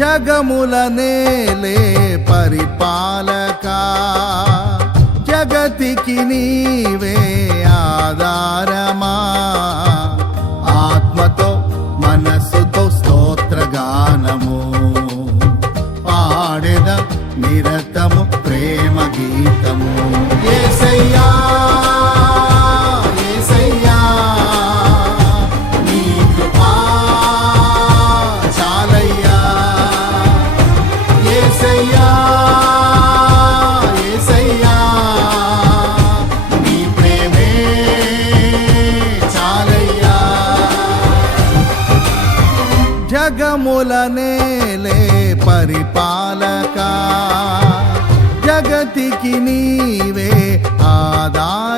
జగముల పరిపాలక. జగతికి నీవే ఆధారమా. ఆత్మతో మనస్సుతో స్తోత్రగానము. పాడెద నిరతము ప్రేమ గీతము జగముల నేలే పరిపాలక. జగతికి నీవే ఆదా